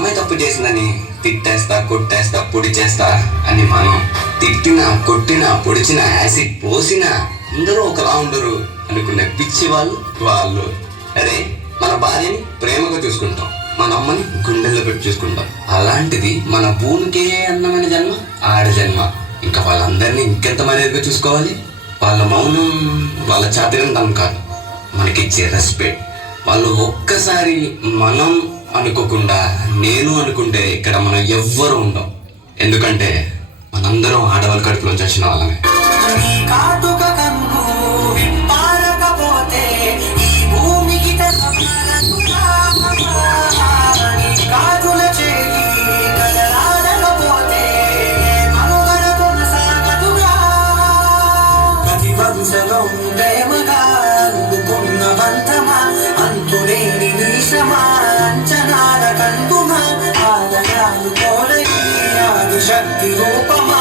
అమ్మాయి తప్పు చేసిందని తిట్టేస్తా, కొట్టేస్తా, పొడి చేస్తా అని మనం తిట్టినా, కొట్టినా, పొడిచినా, యాసిడ్ పోసినా అందరూ ఒకలా ఉండరు అనుకునే పిచ్చి వాళ్ళు. అరే, మన భార్యని ప్రేమగా చూసుకుంటాం, మన అమ్మని గుండెల్లో పెట్టి చూసుకుంటాం. అలాంటిది మన భూమికే అందమైన జన్మ ఆడ జన్మ. ఇంకా వాళ్ళందరినీ ఇంకెంత మర్యాదగా చూసుకోవాలి. వాళ్ళ మౌనం వాళ్ళ చాతిరంతం కాదు, మనకిచ్చే రెస్పెక్ట్. వాళ్ళు ఒక్కసారి మనం అనుకోకుండా నేను అనుకుంటే ఇక్కడ మనం ఎవ్వరు ఉండం. ఎందుకంటే మనందరం ఆడవాళ్ళ కడుపులోంచి వచ్చిన వాళ్ళమే. అంతులేని నీశమా అంచనాల కందుమా ఆలయాలు కోరని ఆది శక్తి రూపమా.